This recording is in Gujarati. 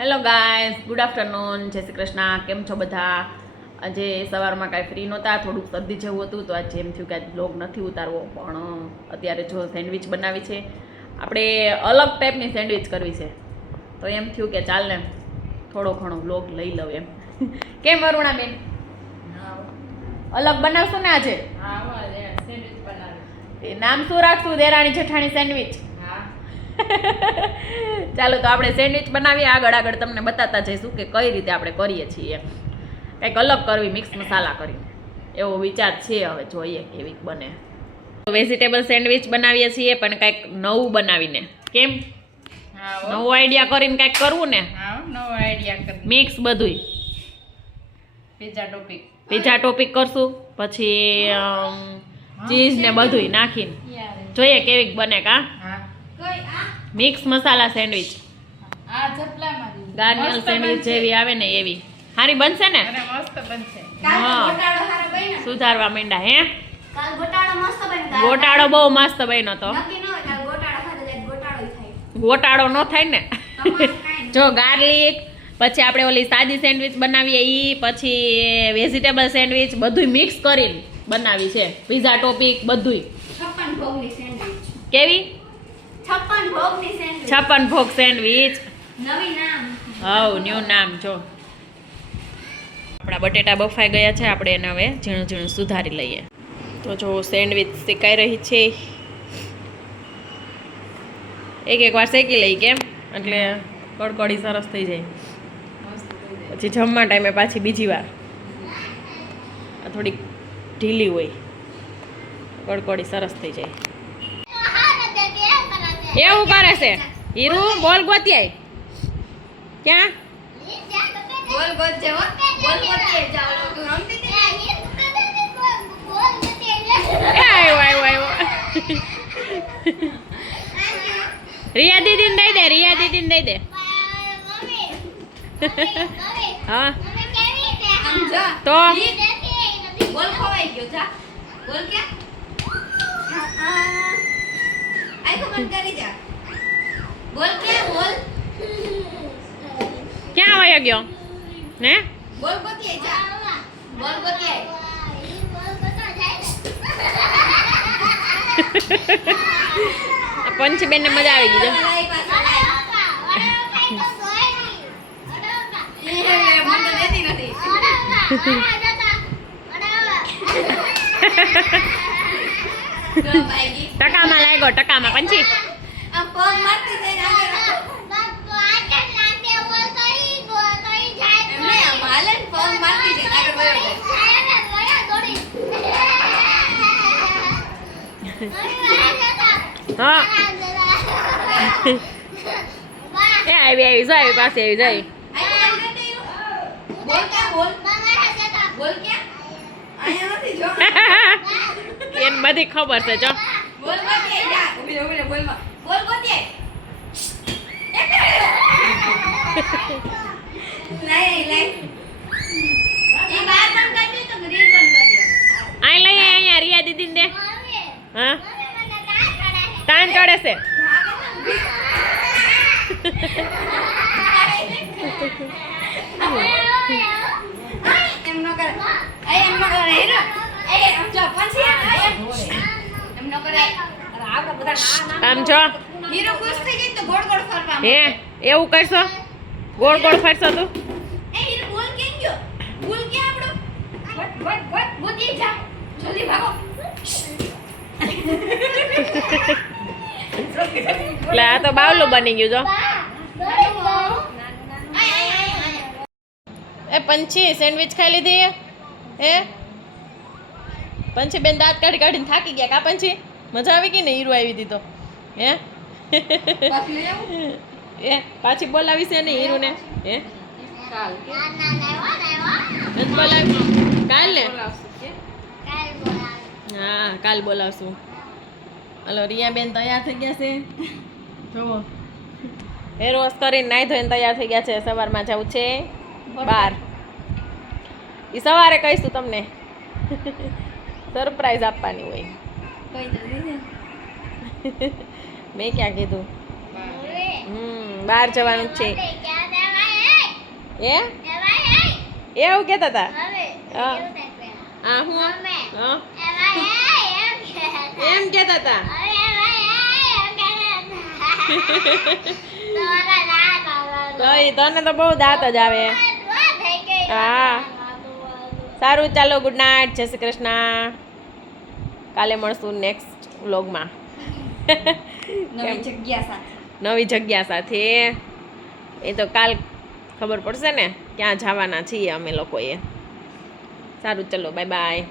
હેલો ગાઈસ, ગુડ આફ્ટરનૂન, જય શ્રી કૃષ્ણ. કેમ છો બધા? આજે સવારમાં કાંઈ ફ્રી નહોતા, થોડુંક શરદી જેવું હતું તો આજે એમ થયું કે આજે બ્લોગ નથી ઉતારવો, પણ અત્યારે જો સેન્ડવિચ બનાવી છે. આપણે અલગ ટાઈપની સેન્ડવિચ કરવી છે, તો એમ થયું કે ચાલ ને થોડો ઘણો બ્લોગ લઈ લઉં એમ. કેમ વરુણાબેન, અલગ બનાવશું ને આજે? એ નામ શું રાખશું? દેરાણી જેઠાણી સેન્ડવિચ. ચાલો તો આપણે સેન્ડવિચ બનાવીએ. આગળ તમને બતાતા જઈશું કે કઈ રીતે આપણે કરીએ છીએ. કંઈક અલગ કરવી, મિક્સ મસાલા કરી, એવો વિચાર છે. હવે જોઈએ કેવી બને. વેજીટેબલ સેન્ડવિચ બનાવીએ છીએ, પણ કંઈક નવું બનાવીને. કેમ? નવો આઈડિયા કરીને કંઈક કરવું ને. નવો આઈડિયા મિક્સ બધુંય. પીઝા ટોપિક કરશું, પછી ચીઝ ને બધુંય નાખીને જોઈએ કેવી બને. કા મિક્સ મસાલા સેન્ડવિચ, ગાર્નિયર સેન્ડવિચ જેવી આવે ને એવી સારી બનશે ને? હા, સુધારવા માંડ્યા. હે, ગોટાળો બહુ મસ્ત બન્યો તો. ગોટાળો ન થાય ને. જો ગાર્લિક, પછી આપણે ઓલી સાદી સેન્ડવિચ બનાવીએ ઈ, પછી વેજીટેબલ સેન્ડવિચ બધું મિક્સ કરીને બનાવી છે. પીઝા ટોપિક બધુંય. કેવી? 56 ભોગ સેન્ડવિચ. હવ, ન્યુ નામ. જો આપણા બટેટા બફાઈ ગયા છે, આપણે એને હવે ઝીણું ઝીણું સુધારી લઈએ. તો જો સેન્ડવિચ શેકાઈ રહી છે. એક વાર શેકી લઈ, કેમ એટલે કડકડી સરસ થઈ જાય. પછી જમવા ટાઈમે પાછી બીજી વાર આ થોડીક ઢીલી હોય, કડકડી સરસ થઈ જાય. એવું કરે છે હીરુ. બોલ ગોતી આય. ક્યાં બોલ ગોત જેવો બોલ ગોતી જાવ તું રમતી હતી. આવ્યો. રિયા દીદીને દઈ દે, રિયા દીદીને દઈ દે. હા તો બોલ ખવાઈ ગયો. જા બોલ કે આઈ ખબર કરી જા. બોલ કે બોલ ક્યાં વયો ગયો ને? બોલ ગોતી જા. બોલ ગોતી પંચબેન ને મજા આવી ગઈ. ટકામાં લાગ્યો, ટકામાં પંચી. હા એ આવી જાય પાસે આવી જાય. એને બધી ખબર છે. જો અહીં લઈ અહીંયા રિયા દીદી ને દે. હા, તાન ચડે છે. આમ જો હે એવું કરશો? ગોળ ગોળ ફરશો તું? એટલે આ તો બાવલું બની ગયું. જો એ પંછી સેન્ડવિચ ખાઈ લીધી. હે પંછી બેન દાંત કાઢી કાઢીને થાકી ગયા. કા પંછી મજા આવી ગઈ ને? હીરો આવી હતી તો. હે એ પાછી બોલાવી છે ને હીરો ને? હે બોલાવી કાલ ને? હા, કાલ બોલાવશું. હલો, રિયાબેન તૈયાર થઈ ગયા છે. જુઓ, હેર વોશ કરીને નાહી ધોઈને તૈયાર થઈ ગયા છે. સવારમાં જવું છે બહાર. એ સવારે કહીશું તમને. સરપ્રાઈઝ આપવાની હોય. મેં ક્યાં કીધું? બહાર જવાનું છે. એ એવું કહેતા હતા હા હું હા એમ કહેતા હતા તો તને તો બહુ દાંત જ આવે હા સારું ચાલો ગુડ નાઇટ જય શ્રી કૃષ્ણ કાલે મળશું નેક્સ્ટ વ્લોગમાં નવી જગ્યા સાથે નવી જગ્યા સાથે એ તો કાલ ખબર પડશે ને ક્યાં જવાના છીએ અમે લોકોએ સારું ચલો બાય બાય